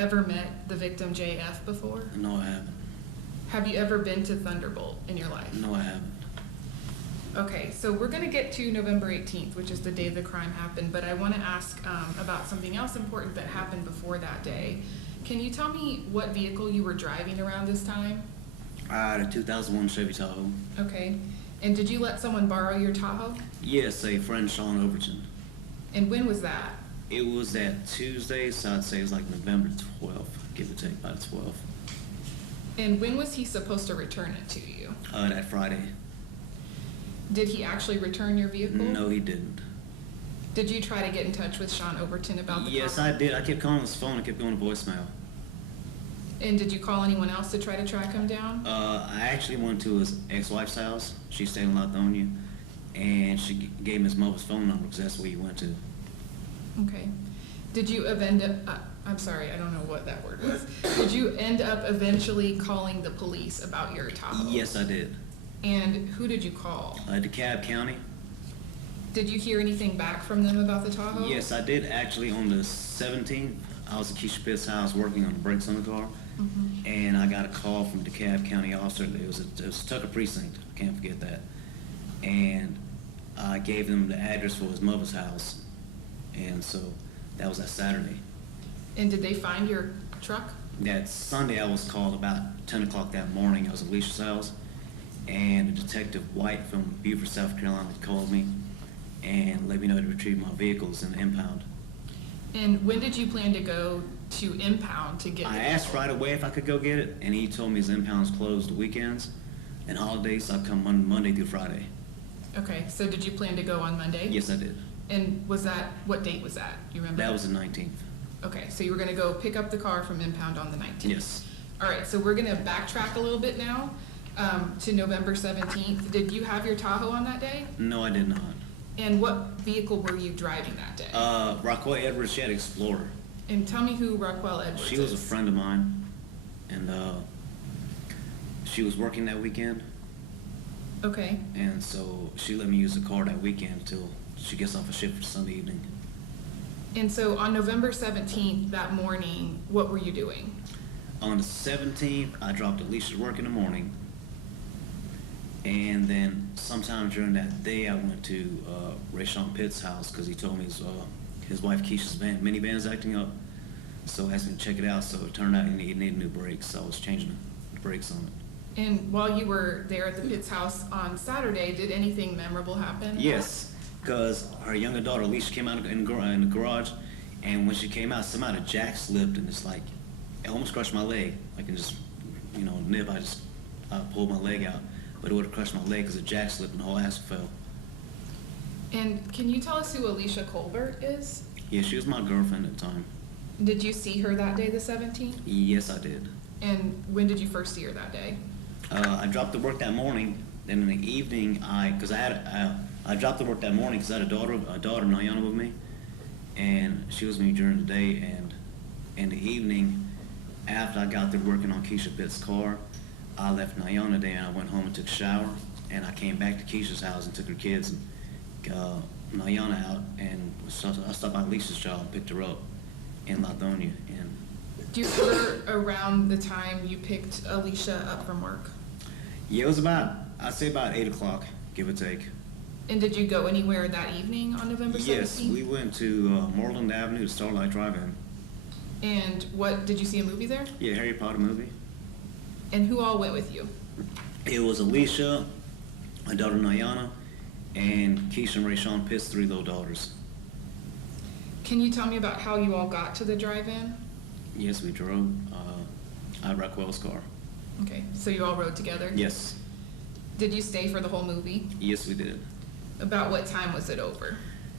Ever met the victim JF before? No, I haven't. Have you ever been to Thunderbolt in your life? No, I haven't. Okay, so we're going to get to November 18th, which is the day the crime happened, but I want to ask about something else important that happened before that day. Can you tell me what vehicle you were driving around this time? I had a 2001 Chevy Tahoe. Okay, and did you let someone borrow your Tahoe? Yes, a friend, Sean Overton. And when was that? It was that Tuesday, so I'd say it was like November 12th, give or take, about 12th. And when was he supposed to return it to you? That Friday. Did he actually return your vehicle? No, he didn't. Did you try to get in touch with Sean Overton about the Yes, car? I did. I kept calling his phone and kept going to voicemail. And did you call anyone else to try to track him down? I actually went to his ex-wife's house. She stayed in Lithonia, and she gave me his mother's phone number because that's where he went to. Okay. Did you I'm sorry, I don't know what that word was. Did you end up eventually calling the police about your Tahoe? Yes, I did. And who did you call? DeKalb County. Did you hear anything back from them about the Tahoe? Yes, I did. Actually, on the 17th, I was at Keisha Pitt's house working on the brakes on the car, and I got a call from DeKalb County officer. It was Tucker Precinct. I can't forget that. And I gave them the address for his mother's house, and so that was that Saturday. And did they find your truck? That Sunday, I was called about 10 o'clock that morning. I was at Alicia's house, and Detective White from Beaufort, South Carolina, called me and let me know to retrieve my vehicles in the impound. And when did you plan to go to impound to get the I asked vehicle? right away if I could go get it, and he told me his impound's closed the weekends and holidays, so I come Monday through Friday. Okay, so did you plan to go on Monday? Yes, I did. And what date was that? You remember? That was the 19th. Okay, so you were gonna go pick up the car from impound on the 19th? Yes. All right, so we're gonna backtrack a little bit now to November 17th. Did you have your Tahoe on that day? No, I did not. And what vehicle were you driving that day? Rockwell Edwards, she had Explorer. And tell me who Rockwell Edwards She was a is. friend of mine, and she was working that weekend, Okay, and so she let me use the car that weekend until she gets off a shift for Sunday evening. and so on November 17th, that morning, what were you doing? On the 17th, I dropped Alicia's work in the morning, and then sometime during that day, I went to Rayshawn Pitt's house because he told me his wife Keisha's minivan is acting up. So I asked him to check it out. So it turned out he needed new brakes. So I was changing the brakes on it. And while you were there at the Pitts house on Saturday, did anything memorable happen? Yes, because her younger daughter Alicia came out in the garage, and when she came out, somehow the jack slipped, and it's like it almost crushed my leg. Like in just nib, I pulled my leg out. But it would have crushed my leg because the jack slipped and the whole axle fell. And can you tell us who Alicia Colbert is? Yeah, she was my girlfriend at the time. Did you see her that day, the 17th? Yes, I did. And when did you first see her that day? I dropped to work that morning. Then in the evening, I dropped to work that morning because I had a daughter, Nayana, with me, and she was with me during the day. And in the evening, after I got through working on Keisha Pitt's car, I left Nayana there and I went home and took a shower, and I came back to Keisha's house and took her kids and Nayana out, and I stopped by Lisa's job and picked her up in Lithonia. And Do you remember around the time you picked Alicia up from work? yeah, it was I'd say about 8 o'clock, give or take. And did you go anywhere that evening on November 17th? Yes, we went to Moreland Avenue to Starlight Drive-In. And did you see a movie there? Yeah, Harry Potter movie. And who all went with you? It was Alicia, my daughter Nayana, and Keisha and Rayshawn Pitt's 3 little daughters. Can you tell me about how you all got to the drive-in? Yes, we drove. I had Rockwell's car. Okay, so you all rode together? Yes. Did you stay for the whole movie? Yes, we did. About what time was it over?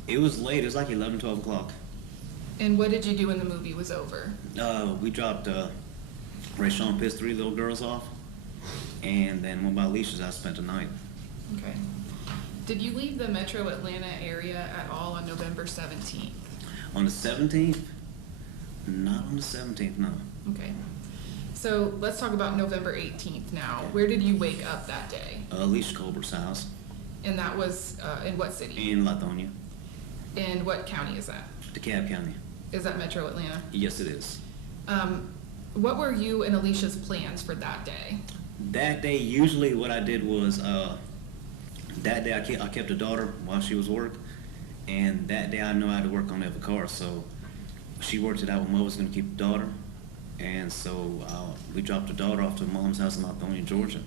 It was late. It was like 11, 12 o'clock. And what did you do when the movie was over? We dropped Rayshawn Pitt's 3 little girls off, and then went by Alicia's house, spent the night. Okay. Did you leave the metro Atlanta area at all on November 17th? On the 17th? Not on the 17th, no. Okay. So let's talk about November 18th now. Where did you wake up that day? Alicia Colbert's house. And that was in what city? In Lithonia. And what county is that? DeKalb County. Is that metro Atlanta? Yes, it is. What were you and Alicia's plans for that day? That day, usually what I did was, that day I kept the daughter while she was work, and that day I know I had to work on the other car, so she worked it out with Mo was going to keep the daughter, and so we dropped the daughter off to Mom's house in Lithonia, Georgia.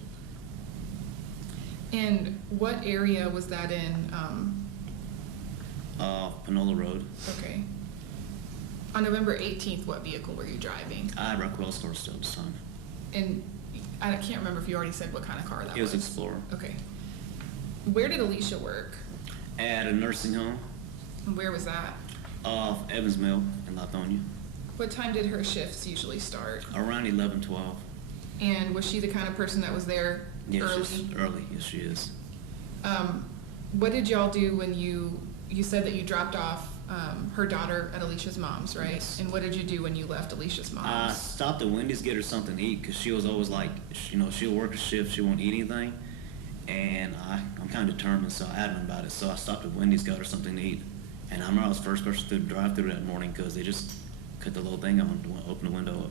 And what area was that in? Panola Road. Okay. On November 18th, what vehicle were you driving? I had Rockwell's car still this time. And I can't remember if you already said what kind of car that was. It was Explorer. Okay. Where did Alicia work? At a nursing home. And where was that? Off Evans Mill in Lithonia. What time did her shifts usually start? Around 11, 12. And was she the kind of person that was there Yes, early? she's early. Yes, she is. What did y'all do when you said that you dropped off her daughter at Alicia's mom's, right? Yes. And what did you do when you left Alicia's I mom's? stopped at Wendy's to get her something to eat because she was always like, she'll work a shift, she won't eat anything. And I'm kind of determined, so adamant about it. So I stopped at Wendy's, got her something to eat. And I remember I was the first person through the drive-thru that morning because they just cut the little thing on, open the window up.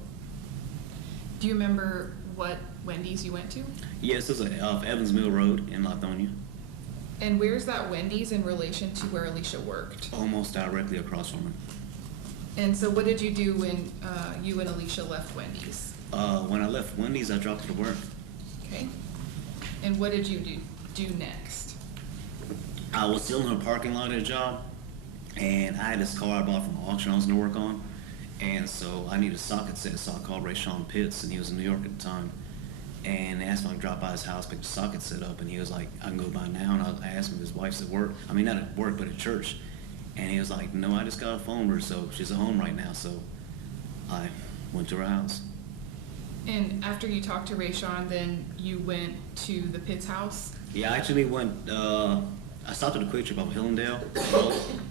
Do you remember what Wendy's you went to? Yes, it was off Evans Mill Road in Lithonia. And where's that Wendy's in relation to where Alicia worked? Almost directly across from her. And so what did you do when you and Alicia left Wendy's? When I left Wendy's, I dropped her to work. Okay. And what did you do next? I was still in her parking lot at a job, and I had this car I bought from the auction I was going to work on, and so I needed a socket set, so I called Ray Sean Pitts, and he was in New York at the time, and they asked if I could drop by his house, pick the socket set up, and he was like, I can go by now, and I asked him if his wife's at work, I mean not at work, but at church, and he was like, no, I just got a phone with her, so she's at home right now, so I went to her house. And after you talked to Ray Sean, then you went to the Pitts house? Yeah, I actually went, I stopped at a Quick Trip off of Hillendale.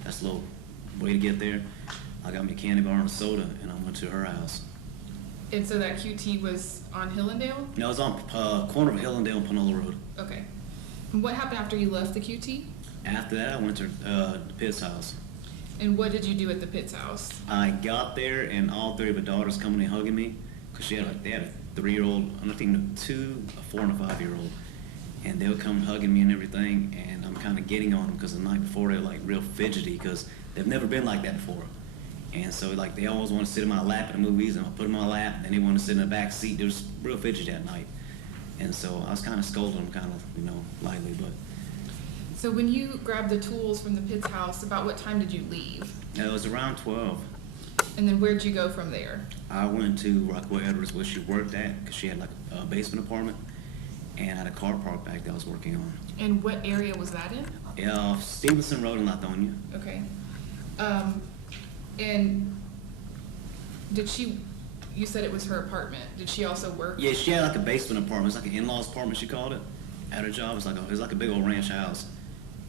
That's a little way to get there. I got me a candy bar and a soda, and I went to her house. And so that QT was on Hillendale? No, it was on corner of Hillendale and Panola Road. Okay. And what happened after you left the QT? After that, I went to the Pitts house. And what did you do at the Pitts house? I got there, and all three of her daughters coming and hugging me, because they had a 3-year-old, I think a 2, a 4, and a 5-year-old. And they would come hugging me and everything, and I'm kind of getting on them because the night before they were like real fidgety because they've never been like that before. And so like they always want to sit in my lap at the movies, and I put them on my lap, and they want to sit in the back seat. They was real fidgety that night. And so I was kind of scolding them kind of, lightly, but. So when you grabbed the tools from the Pitts house, about what time did you leave? It was around 12. And then where'd you go from there? I went to Rockwell Edwards where she worked at because she had like a basement apartment. And I had a car parked back that I was working on. And what area was that in? Yeah, Stevenson Road in Lithonia. Okay. And did she, you said it was her apartment. Did she also work? Yeah, she had like a basement apartment. It's like an in-laws apartment, she called it. At her job, it was like a big old ranch house.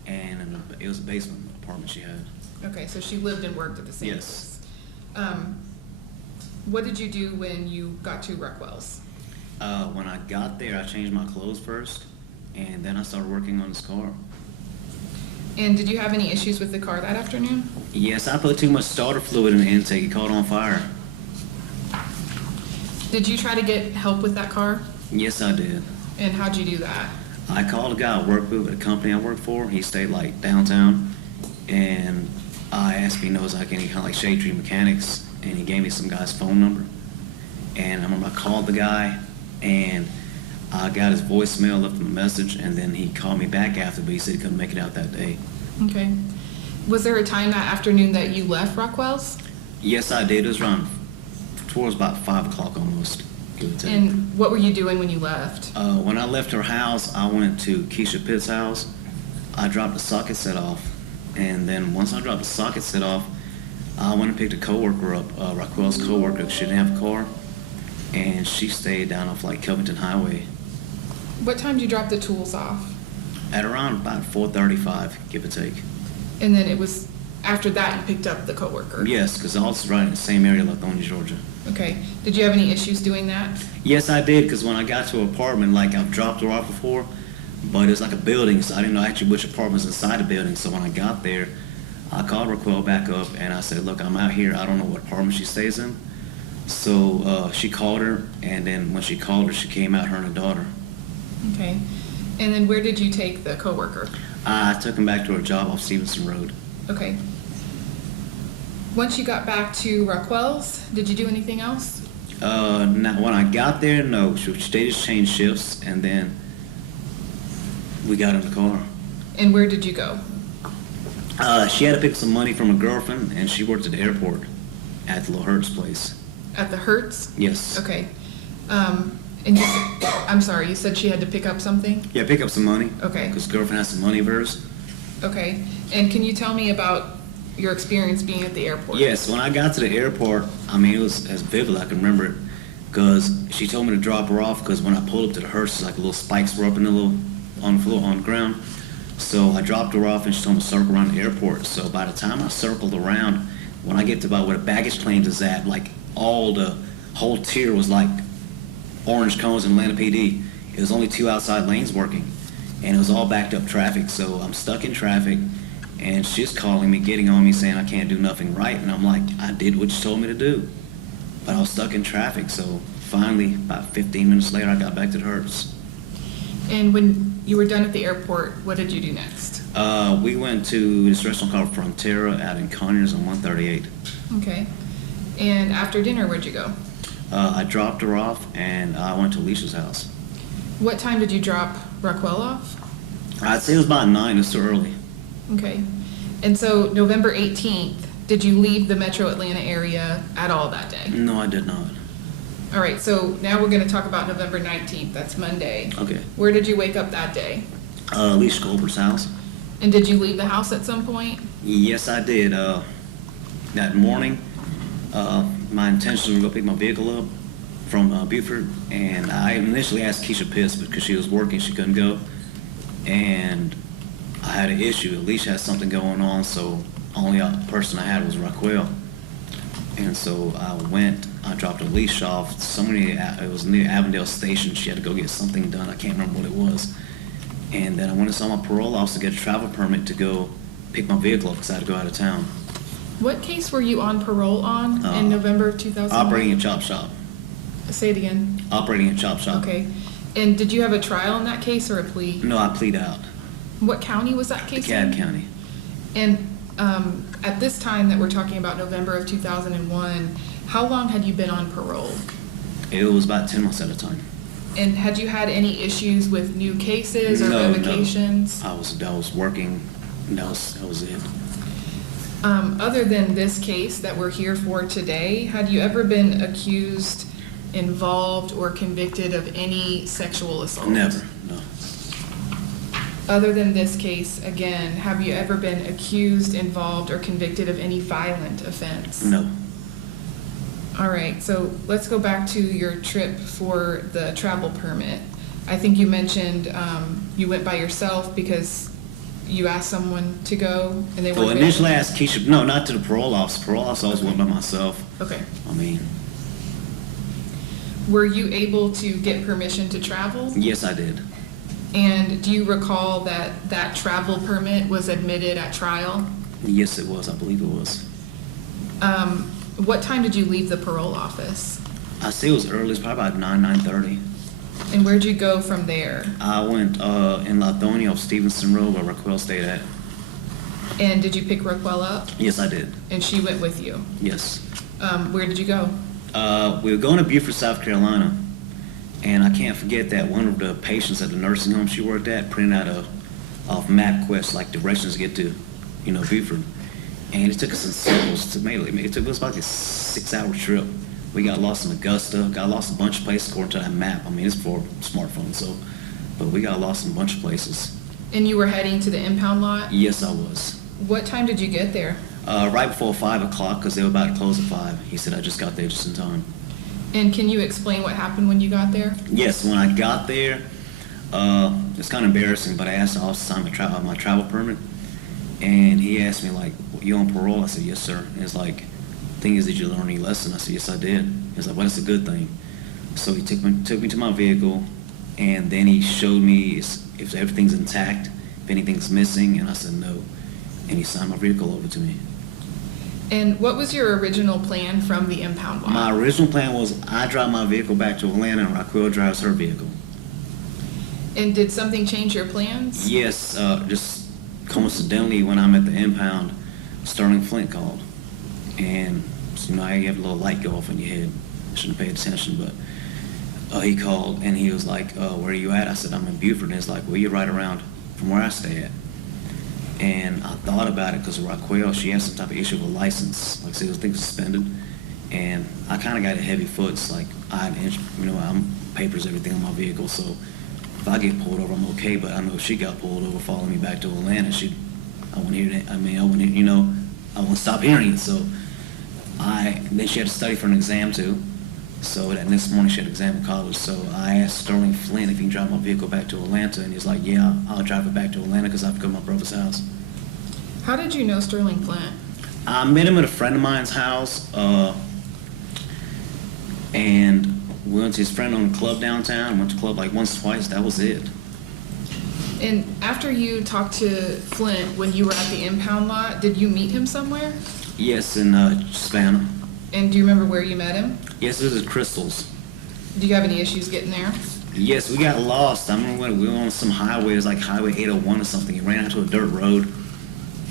And it was a basement apartment she had. Okay, so she lived and worked at the same Yes. place. What did you do when you got to Rockwell's? When I got there, I changed my clothes first, and then I started working on this car. And did you have any issues with the car that afternoon? Yes, I put too much starter fluid in the intake. It caught on fire. Did you try to get help with that car? Yes, I did. And how'd you do that? I called a guy I worked with at a company I worked for. He stayed like downtown, and I asked if he knows like any kind of like shade tree mechanics, and he gave me some guy's phone number. And I remember I called the guy, and I got his voicemail, left him a message, and then he called me back after, but he said he couldn't make it out that day. Okay. Was there a time that afternoon that you left Rockwell's? Yes, I did. It was around towards about 5 o'clock almost. Give or take. And what were you doing when you left? When I left her house, I went to Keisha Pitt's house. I dropped the socket set off, and then once I dropped the socket set off, I went and picked a coworker up, Rockwell's coworker. She didn't have a car, and she stayed down off like Covington Highway. What time did you drop the tools off? At around about 4:35, give or take. And then it was after that you picked up the coworker? Yes, because I was right in the same area, Lithonia, Georgia. Okay. Did you have any issues doing that? Yes, I did, because when I got to her apartment, like I've dropped her off before, but it's like a building, so I didn't know actually which apartment was inside the building. So when I got there, I called Raquel back up, and I said, look, I'm out here. I don't know what apartment she stays in, So she called her, and then when she called her, she came out, her and her daughter. Okay. And then where did you take the coworker? I took him back to her job off Stevenson Road. Okay. Once you got back to Rockwell's, did you do anything else? Now, when I got there, no. They just changed shifts, and then we got in the car. And where did you go? She had to pick some money from a girlfriend, and she worked at the airport at the Little Hertz place. At the Hertz? Yes. Okay. And I'm sorry, you said she had to pick up something? Yeah, pick up some money. Okay. Because girlfriend has some money of hers. Okay. And can you tell me about your experience being at the airport? Yes, when I got to the airport, I mean, it was as vivid as I can remember it. Because she told me to drop her off, because when I pulled up to the Hertz, like little spikes were up in the little, on the floor, on the ground. So I dropped her off, and she told me to circle around the airport. So by the time I circled around, when I get to about where the baggage claims is at, like all the whole tier was like orange cones in Atlanta PD. It was only 2 outside lanes working, and it was all backed up traffic. So I'm stuck in traffic, and she's calling me, getting on me, saying I can't do nothing right. And I'm like, I did what you told me to do, but I was stuck in traffic. So finally, about 15 minutes later, I got back to the Hertz. And when you were done at the airport, what did you do next? We went to this restaurant called Frontera out in Conyers on 138. Okay. And after dinner, where'd you go? I dropped her off, and I went to Alicia's house. What time did you drop Rockwell off? I'd say it was about 9. It's too early. Okay. And so November 18th, did you leave the metro Atlanta area at all that day? No, I did not. All right, so now we're going to talk about November 19th. That's Monday. Okay. Where did you wake up that day? Alicia Goldberg's house. And did you leave the house at some point? Yes, I did. That morning, my intention was to go pick my vehicle up from Buford, and I initially asked Keisha Pitts because she was working, she couldn't go, and I had an issue. Alicia had something going on, so only person I had was Rockwell. And so I dropped Alicia off somewhere, it was near Avondale Station. She had to go get something done. I can't remember what it was. And then I went and saw my parole officer to get a travel permit to go pick my vehicle up because I had to go out of town. What case were you on parole on in November of 2000? Operating a chop shop. Say it again. Operating a chop shop. Okay. And did you have a trial in that case or a plea? No, I plead out. What county was that case DeKalb in? County. And at this time that we're talking about, November of 2001, how long had you been on parole? It was about 10 months at a time. And had you had any issues with new cases or revocations? No. I was working. That was it. Other than this case that we're here for today, had you ever been accused, involved, or convicted of any sexual assault? Never, no. Other than this case, again, have you ever been accused, involved, or convicted of any violent offense? No. All right, so let's go back to your trip for the travel permit. I think you mentioned you went by yourself because you asked someone to go and they weren't Well, initially I asked Keisha, no, not to the parole officer. Parole officer, I always went by myself. Okay. I mean. Were you able to get permission to travel? Yes, I did. And do you recall that that travel permit was admitted at trial? Yes, it was. I believe it was. What time did you leave the parole office? I say it was early. It's probably about 9:30. And where'd you go from there? I went in Lithonia off Stevenson Road where Raquel stayed at. And did you pick Raquel up? Yes, I did. And she went with you? Yes. Where did you go? We were going to Beaufort, South Carolina, and I can't forget that one of the patients at the nursing home she worked at printed out off MapQuest, like directions to get to, Beaufort. And it took us in circles to it took us about a 6-hour trip. We got lost in Augusta, got lost a bunch of places according to that map. I mean, it's for smartphones, but we got lost in a bunch of places. And you were heading to the impound lot? Yes, I was. What time did you get there? Right before 5 o'clock, because they were about to close at 5. He said I just got there just in time. And can you explain what happened when you got there? Yes, when I got there, it's kind of embarrassing, but I asked the officer to sign my travel permit, and he asked me, like, you on parole? I said, yes, sir. And it's like, thing is, did you learn any lesson? I said, yes, I did. He was like, well, that's a good thing. So he took me to my vehicle, and then he showed me if everything's intact, if anything's missing, and I said no. And he signed my vehicle over to me. And what was your original plan from the impound lot? My original plan was I drive my vehicle back to Atlanta and Raquel drives her vehicle. And did something change your plans? Yes, just coincidentally, when I'm at the impound, Sterling Flint called. And, you know, you have a little light go off in your head. I shouldn't have paid attention, but he called and he was like, where are you at? I said, I'm in Buford. And he's like, well, you're right around from where I stay at. And I thought about it because Raquel, she has some type of issue with a license. Like I said, things suspended. And I kind of got a heavy foot. It's like, I'm papers, everything on my vehicle. So if I get pulled over, I'm okay. But I know if she got pulled over, following me back to Atlanta, I wouldn't hear that. I wouldn't stop hearing it. So then she had to study for an exam too. So that next morning she had an exam in college. So I asked Sterling Flint if he can drive my vehicle back to Atlanta, and he's like, yeah, I'll drive it back to Atlanta because I've come to my brother's house. How did you know Sterling Flint? I met him at a friend of mine's house, and we went to his friend on a club downtown. Went to the club like once, twice. That was it. And after you talked to Flint when you were at the impound lot, did you meet him somewhere? Yes, in Savannah. And do you remember where you met him? Yes, it was at Crystal's. Do you have any issues getting there? Yes, we got lost. I remember when we were on some highway. It was like Highway 801 or something. He ran out to a dirt road,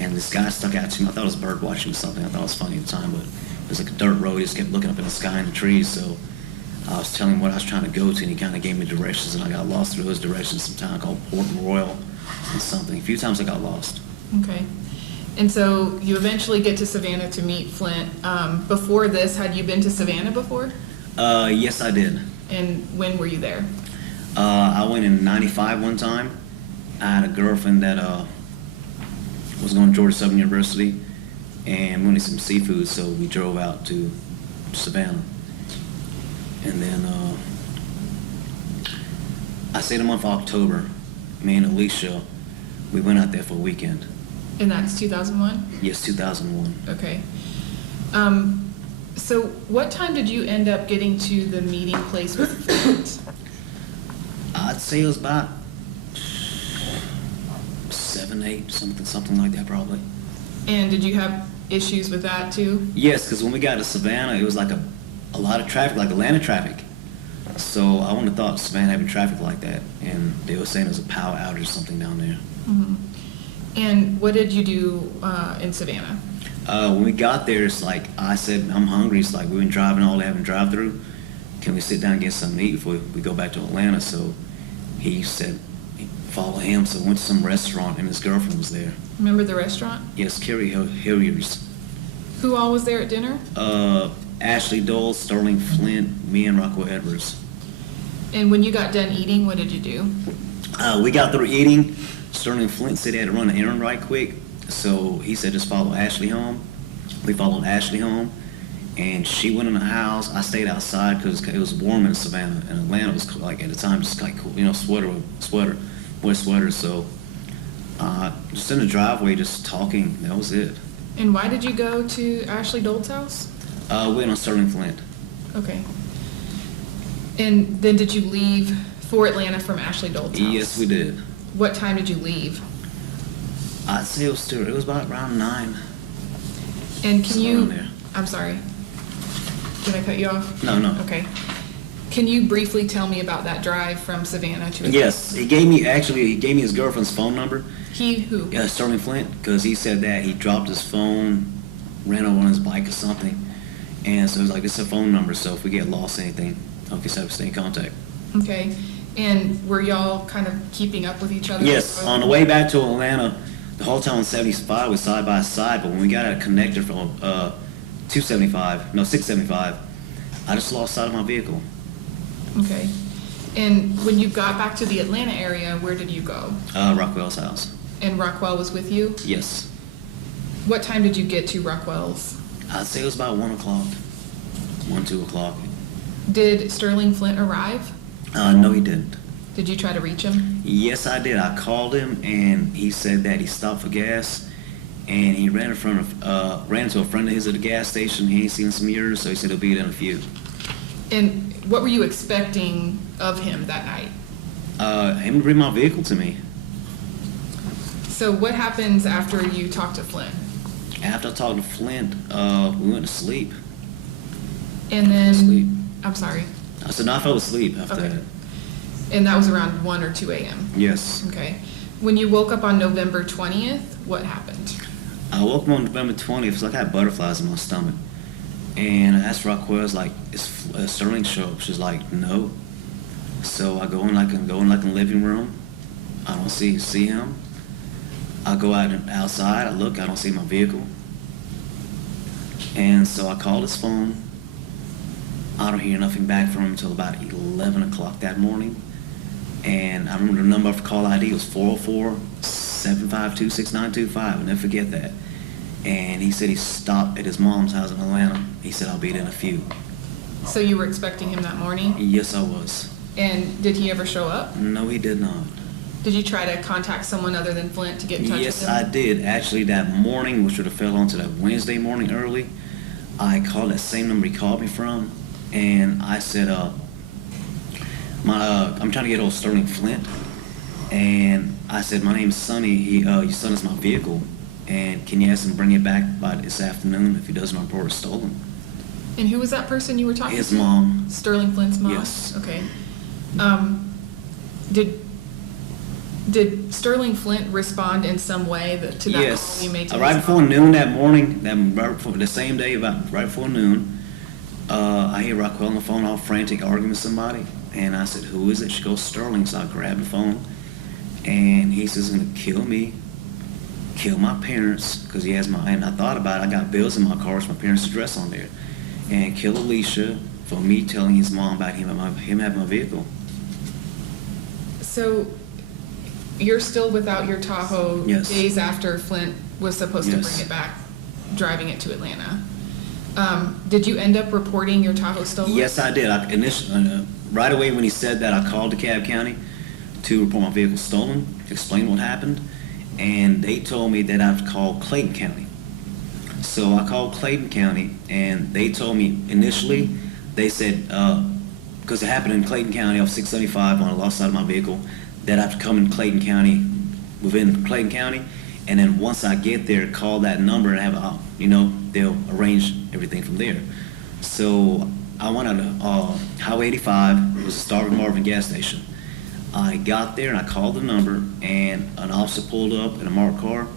and this guy stuck out to me. I thought it was bird watching or something. I thought it was funny at the time, but it was like a dirt road. He just kept looking up in the sky and the trees. So I was telling him what I was trying to go to, and he kind of gave me directions, and I got lost through those directions. Some town called Port Royal and something. A few times I got lost. Okay. And so you eventually get to Savannah to meet Flint. Before this, had you been to Savannah before? Yes, I did. And when were you there? I went in '95 one time. I had a girlfriend that was going to Georgia Southern University, and we wanted some seafood, so we drove out to Savannah. And then I stayed a month of October. Me and Alicia, we went out there for a weekend. And that's 2001? Yes, 2001. Okay. So what time did you end up getting to the meeting place with Flint? I'd say it was about 7, 8, something like that probably. And did you have issues with that too? Yes, because when we got to Savannah, it was like a lot of traffic, like Atlanta traffic. So I wouldn't have thought Savannah having traffic like that. And they were saying there was a power outage or something down there. Mm-hmm. And what did you do in Savannah? When we got there, it's like I said, I'm hungry. It's like we've been driving all day, having drive-through. Can we sit down and get something to eat before we go back to Atlanta? So he said, follow him. So we went to some restaurant, and his girlfriend was there. Remember the restaurant? Yes, Carrie Hilliard's. Who all was there at dinner? Ashley Dole, Sterling Flint, me, and Rockwell Edwards. And when you got done eating, what did you do? We got through eating. Sterling Flint said he had to run an errand right quick. So he said just follow Ashley home. We followed Ashley home. And she went in the house. I stayed outside because it was warm in Savannah. And Atlanta was like, at the time, just like cool, wear sweaters. So just in the driveway, just talking. That was it. And why did you go to Ashley Dolt's house? We went on Sterling Flint. Okay. And then did you leave for Atlanta from Ashley Dolt's house? Yes, we did. What time did you leave? I'd say it was about around 9. And can Somewhere you, around there. I'm sorry, did I cut you off? No. Okay. Can you briefly tell me about that drive from Savannah to Atlanta? Yes, he gave me his girlfriend's phone number. He who? Sterling Flint, because he said that he dropped his phone, ran over on his bike or something. And so it was like, this is a phone number, so if we get lost or anything, I'll just have to stay in contact. Okay. And were y'all kind of keeping up with each other? Yes, on the way back to Atlanta, the whole time on 75 was side by side, but when we got at a connector from 675, I just lost sight of my vehicle. Okay. And when you got back to the Atlanta area, where did you go? Rockwell's house. And Rockwell was with you? Yes. What time did you get to Rockwell's? I'd say it was about 1 o'clock, 2 o'clock. Did Sterling Flint arrive? No, he didn't. Did you try to reach him? Yes, I did. I called him, and he said that he stopped for gas, and he ran into a friend of his at the gas station. He ain't seen some years, so he said he'll be there in a few. And what were you expecting of him that night? Him to bring my vehicle to me. So what happens after you talk to Flint? After I talked to Flint, we went to sleep. And then, Sleep. I'm sorry. I said, no, I fell asleep after Okay. that. And that was around 1 or 2 a.m.? Yes. Okay. When you woke up on November 20th, what happened? I woke up on November 20th. It's like I had butterflies in my stomach. And I asked Rockwell, I was like, is Sterling show up? She's like, no. So I go in like in the living room. I don't see him. I go outside. I look. I don't see my vehicle. And so I called his phone. I don't hear nothing back from him until about 11 o'clock that morning. And I remember the number of call ID was 404-752-6925. I'll never forget that. And he said he stopped at his mom's house in Atlanta. He said, I'll be there in a few. So you were expecting him that morning? Yes, I was. And did he ever show up? No, he did not. Did you try to contact someone other than Flint to get in touch with Yes, him? I did. Actually, that morning, which would have fell onto that Wednesday morning early, I called that same number he called me from, and I said, I'm trying to get old Sterling Flint, and I said, my name is Sonny. Your son is my vehicle, and can you ask him to bring it back by this afternoon? If he doesn't, I'll report it stolen. And who was that person you were talking to? His mom. Sterling Flint's mom? Yes. Okay. Did Sterling Flint respond in some way to that Yes. call you made to Right his before mom? noon that morning, the same day, right before noon, I hear Rockwell on the phone all frantic arguing with somebody. And I said, who is it? She goes, Sterling. So I grabbed the phone. And he says, he's going to kill me, kill my parents, because he has and I thought about it. I got bills in my car with my parents' address on there. And kill Alicia for me telling his mom about him having my vehicle. So you're still without your Tahoe Yes. days after Flint was supposed to Yes. bring it back, driving it to Atlanta. Did you end up reporting your Tahoe stolen? Yes, I did. Right away when he said that, I called DeKalb County to report my vehicle stolen, explain what happened, and they told me that I have to call Clayton County. So I called Clayton County, and they told me initially, they said, because it happened in Clayton County off 675 on the lost side of my vehicle, that I have to come in Clayton County, within Clayton County, and then once I get there, call that number and have, they'll arrange everything from there. So I went on Highway 85, it was a Starving Marvin gas station. I got there and I called the number, and an officer pulled up in a marked car,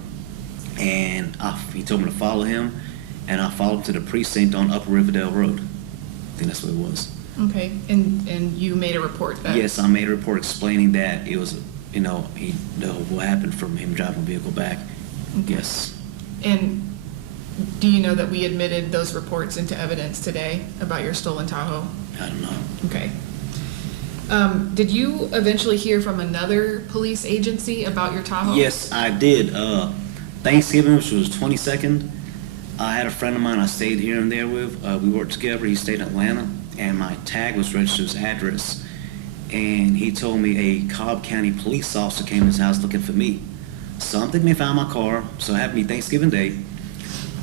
and he told me to follow him, and I followed him to the precinct on Upper Riverdale Road. I think that's what it was. Okay, and you made a report that? Yes, I made a report explaining that it was, what happened from him driving the vehicle back. Okay. Yes. And do you know that we admitted those reports into evidence today about your stolen Tahoe? I don't know. Okay. Did you eventually hear from another police agency about your Tahoe? Yes, I did. Thanksgiving, which was 22nd, I had a friend of mine I stayed here and there with. We worked together. He stayed in Atlanta, and my tag was registered to his address. And he told me a Cobb County police officer came to his house looking for me. So I'm thinking they found my car. So it happened to be Thanksgiving Day.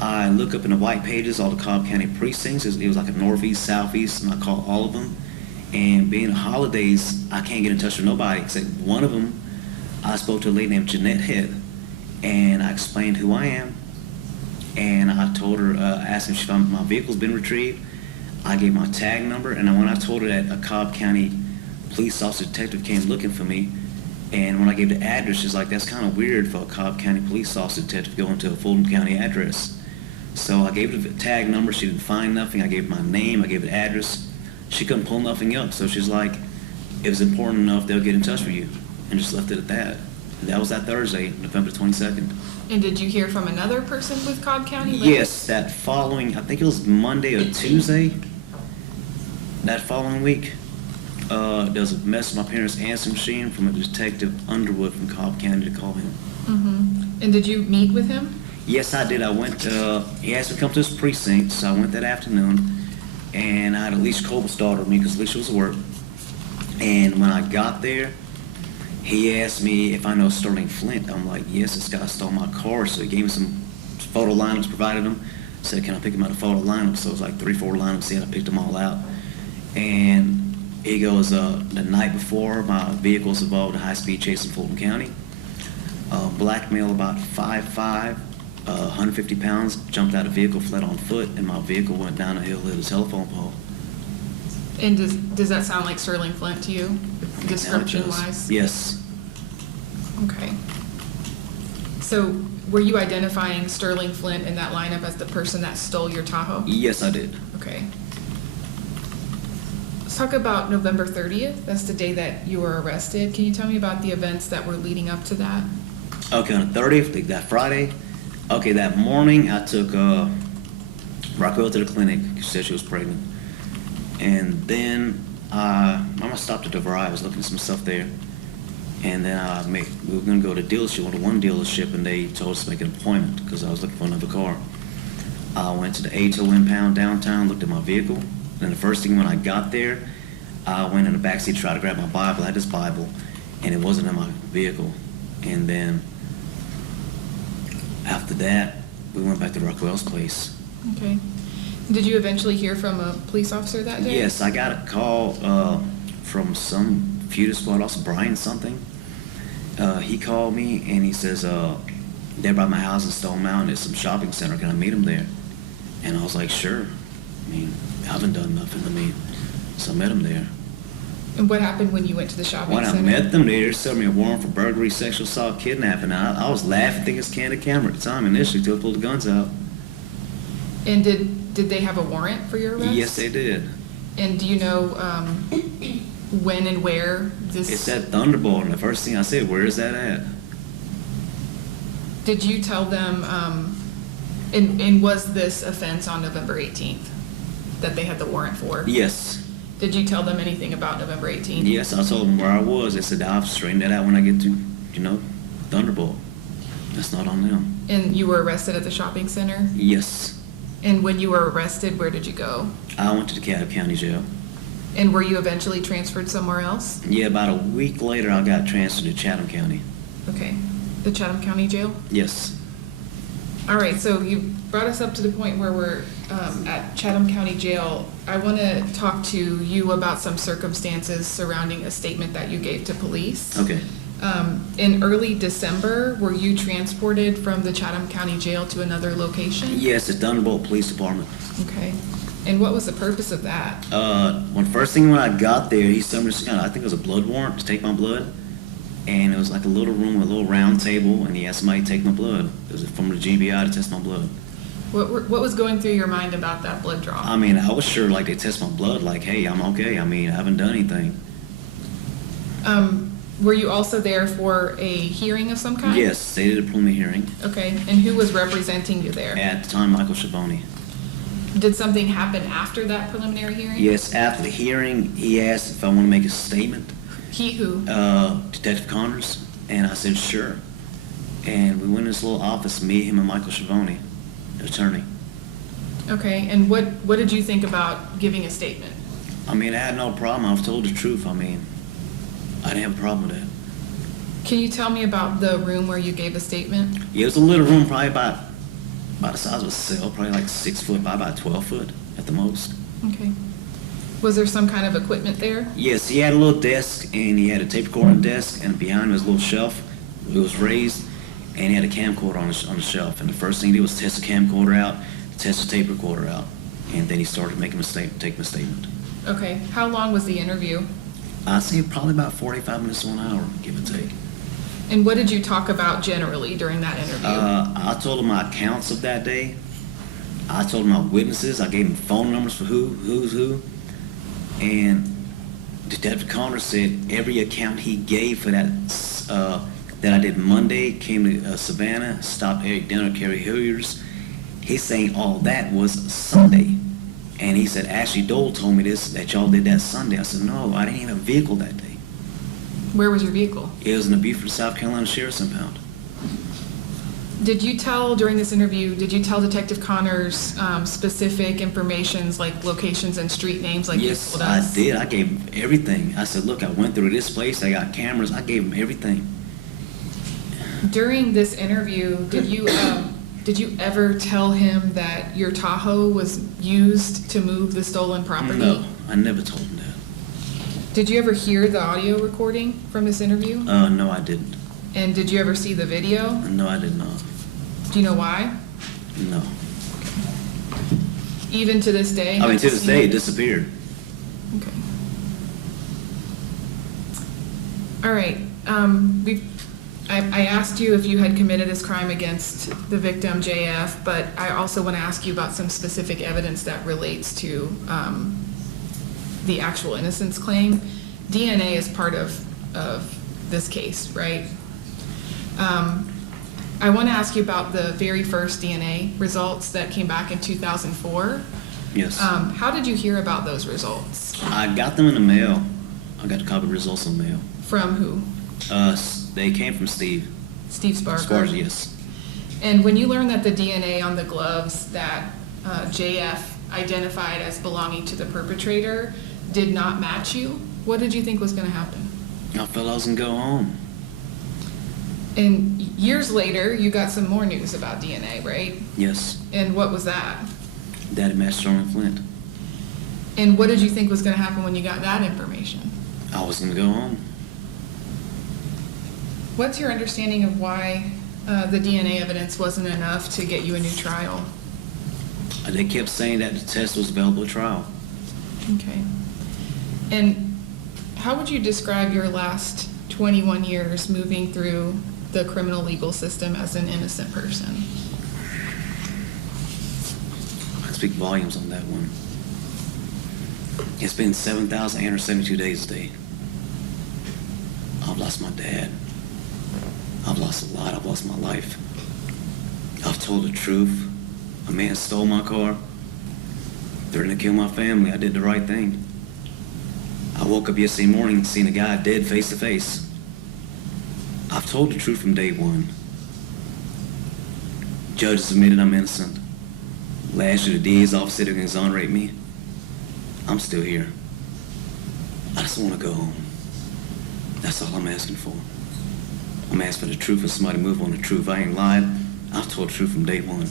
I look up in the white pages, all the Cobb County precincts. It was like a northeast, southeast, and I called all of them. And being the holidays, I can't get in touch with nobody except one of them. I spoke to a lady named Jeanette Head, and I explained who I am. And I told her, asked if she found my vehicle's been retrieved. I gave my tag number, and when I told her that a Cobb County police officer detective came looking for me, and when I gave the address, she's like, that's kind of weird for a Cobb County police officer detective going to a Fulton County address. So I gave her the tag number. She didn't find nothing. I gave her my name. I gave her the address. She couldn't pull nothing up. So she's like, if it's important enough, they'll get in touch with you. And just left it at that. And that was that Thursday, November 22nd. And did you hear from another person with Cobb County? Yes, that following, I think it was Monday or Tuesday, that following week, there was a message on my parents' answering machine from a detective Underwood from Cobb County to call him. Mm-hmm. And did you meet with him? Yes, I did. I went, he asked me to come to his precinct, so I went that afternoon, and I had Alicia Coble's daughter with me because Alicia was at work. And when I got there, he asked me if I know Sterling Flint. I'm like, yes, this guy stole my car. So he gave me some photo lineups, provided them. Said, can I pick him out of photo lineups? So it was like 3, 4 lineups in. I picked them all out. And he goes, the night before, my vehicle was involved in a high-speed chase in Fulton County. Black male about 5'5", 150 pounds, jumped out of the vehicle, fled on foot, and my vehicle went down a hill, hit a telephone pole. And does that sound like Sterling Flint to you, description-wise? Yes. Okay. So were you identifying Sterling Flint in that lineup as the person that stole your Tahoe? Yes, I did. Okay. Let's talk about November 30th. That's the day that you were arrested. Can you tell me about the events that were leading up to that? Okay, on the 30th, that Friday. Okay, that morning I took Rockwell to the clinic. She said she was pregnant. And then Mama stopped at the Bharadia. I was looking at some stuff there. And then we were going to go to dealership, to one dealership, and they told us to make an appointment because I was looking for another car. I went to the A2 impound downtown, looked at my vehicle. And the first thing when I got there, I went in the backseat to try to grab my Bible. I had this Bible, and it wasn't in my vehicle. And then after that, we went back to Rockwell's place. Okay. Did you eventually hear from a police officer that day? Yes, I got a call from some feud squad officer, Brian something. He called me and he says, they're by my house in Stone Mountain. It's some shopping center. Can I meet him there? And I was like, sure. I mean, I haven't done nothing to me. So I met him there. And what happened when you went to the shopping When center? I met them there, they served me a warrant for burglary, sexual assault, kidnapping. I was laughing, thinking it's candid camera at the time initially till I pulled the guns out. And did they have a warrant for your arrest? Yes, they did. And do you know when and where this... It said Thunderbolt, and the first thing I said, where is that at? Did you tell them, and was this offense on November 18th that they had the warrant for? Yes. Did you tell them anything about November 18th? Yes, I told them where I was. They said, I'll straighten that out when I get to, Thunderbolt. That's not on them. And you were arrested at the shopping center? Yes. And when you were arrested, where did you go? I went to the DeKalb County Jail. And were you eventually transferred somewhere else? Yeah, about a week later, I got transferred to Chatham County. Okay. The Chatham County Jail? Yes. All right, so you brought us up to the point where we're at Chatham County Jail. I want to talk to you about some circumstances surrounding a statement that you gave to police. Okay. In early December, were you transported from the Chatham County Jail to another location? Yes, the Thunderbolt Police Department. Okay. And what was the purpose of that? First thing when I got there, he sent me I think it was a blood warrant to take my blood. And it was like a little room, a little round table, and he asked somebody to take my blood. It was from the GBI to test my blood. What was going through your mind about that blood draw? I mean, I was sure like they test my blood, like, hey, I'm okay. I mean, I haven't done anything. Were you also there for a hearing of some kind? Yes, they did a preliminary hearing. Okay, and who was representing you there? At the time, Michael Schiavone. Did something happen after that preliminary hearing? Yes, after the hearing, he asked if I want to make a statement. He who? Detective Connors, and I said sure. And we went in this little office, me, him, and Michael Schiavone, the attorney. Okay, and what did you think about giving a statement? I mean, I had no problem. I was told the truth. I mean, I didn't have a problem with that. Can you tell me about the room where you gave a statement? Yeah, it was a little room, probably about the size of a cell, probably like 6 foot by about 12 foot at the most. Okay. Was there some kind of equipment there? Yes, he had a little desk, and he had a tape recorder desk, and behind was a little shelf. It was raised, and he had a camcorder on the shelf. And the first thing he did was test the camcorder out, test the tape recorder out, and then he started taking a statement. Okay. How long was the interview? I'd say probably about 45 minutes to an hour, give or take. And what did you talk about generally during that interview? I told him my accounts of that day. I told him my witnesses. I gave him phone numbers for who's who. And Detective Connors said every account he gave for that I did Monday, came to Savannah, stopped Eric Dinner, Kerry Hilliers. He's saying all that was Sunday. And he said, Ashley Dole told me this, that y'all did that Sunday. I said, no, I didn't even have a vehicle that day. Where was your vehicle? It was in the Beaufort, South Carolina Sheriff's Impound. Did you tell, during this interview, Detective Connors specific informations like locations and street names like yes, you told us? I did. I gave him everything. I said, look, I went through this place. I got cameras. I gave him everything. During this interview, did you ever tell him that your Tahoe was used to move the stolen property? No, I never told him that. Did you ever hear the audio recording from this interview? No, I didn't. And did you ever see the video? No, I did not. Do you know why? No. Even to this day? I mean, to this day, it disappeared. Okay. All right. I asked you if you had committed this crime against the victim, JF, but I also want to ask you about some specific evidence that relates to the actual innocence claim. DNA is part of this case, right? I want to ask you about the very first DNA results that came back in 2004. Yes. How did you hear about those results? I got them in the mail. I got the copy results in the mail. From who? They came from Steve. Steve Sparker? Sparker, yes. And when you learned that the DNA on the gloves that JF identified as belonging to the perpetrator did not match you, what did you think was going to happen? I felt I was going to go home. And years later, you got some more news about DNA, right? Yes. And what was that? That it matched Storm and Flint. And what did you think was going to happen when you got that information? I was going to go home. What's your understanding of why the DNA evidence wasn't enough to get you a new trial? They kept saying that the test was available at trial. Okay. And how would you describe your last 21 years moving through the criminal legal system as an innocent person? I speak volumes on that one. It's been 7,872 days today. I've lost my dad. I've lost a lot. I've lost my life. I've told the truth. A man stole my car, threatened to kill my family. I did the right thing. I woke up yesterday morning and seen a guy dead face to face. I've told the truth from day one. Judges admitted I'm innocent. Last year, the DA's office said they can exonerate me. I'm still here. I just want to go home. That's all I'm asking for. I'm asking for the truth, for somebody to move on the truth. I ain't lied. I've told the truth from day one.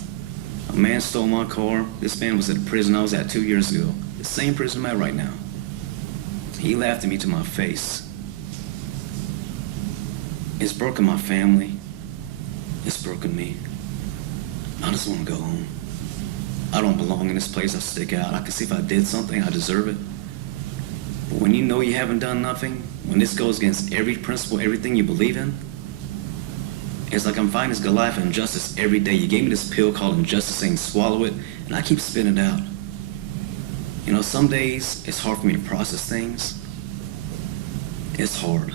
A man stole my car. This man was at the prison I was at 2 years ago. The same prison I'm at right now. He laughed at me to my face. It's broken my family. It's broken me. I just want to go home. I don't belong in this place. I stick out. I can see if I did something, I deserve it. But when you know you haven't done nothing, when this goes against every principle, everything you believe in, it's like I'm fighting this Goliath of injustice every day. You gave me this pill called injustice saying swallow it, and I keep spitting it out. You know, some days it's hard for me to process things. It's hard.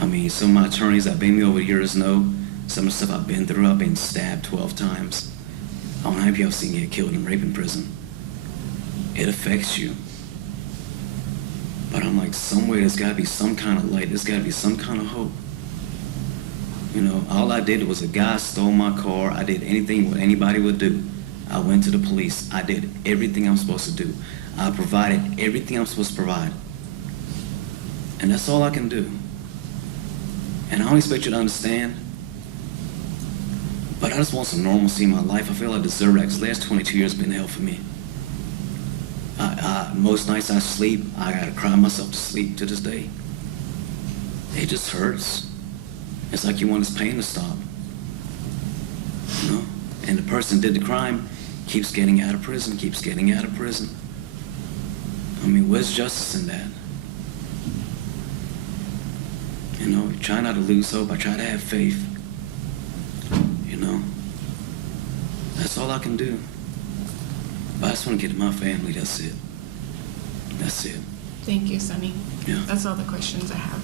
I mean, some of my attorneys that been me over the years know some of the stuff I've been through. I've been stabbed 12 times. I don't know how many people I've seen get killed and raped in prison. It affects you. But I'm like, somewhere there's got to be some kind of light. There's got to be some kind of hope. You know, all I did was a guy stole my car. I did anything what anybody would do. I went to the police. I did everything I'm supposed to do. I provided everything I'm supposed to provide. And that's all I can do. And I don't expect you to understand, but I just want some normalcy in my life. I feel I deserve that because the last 22 years have been hell for me. Most nights I sleep, I gotta cry myself to sleep to this day. It just hurts. It's like you want this pain to stop. You know? And the person who did the crime keeps getting out of prison, keeps getting out of prison. I mean, where's justice in that? You know, I try not to lose hope. I try to have faith. You know? That's all I can do. But I just want to get to my family. That's it. That's it. Thank you, Sonny. Yeah. That's all the questions I have.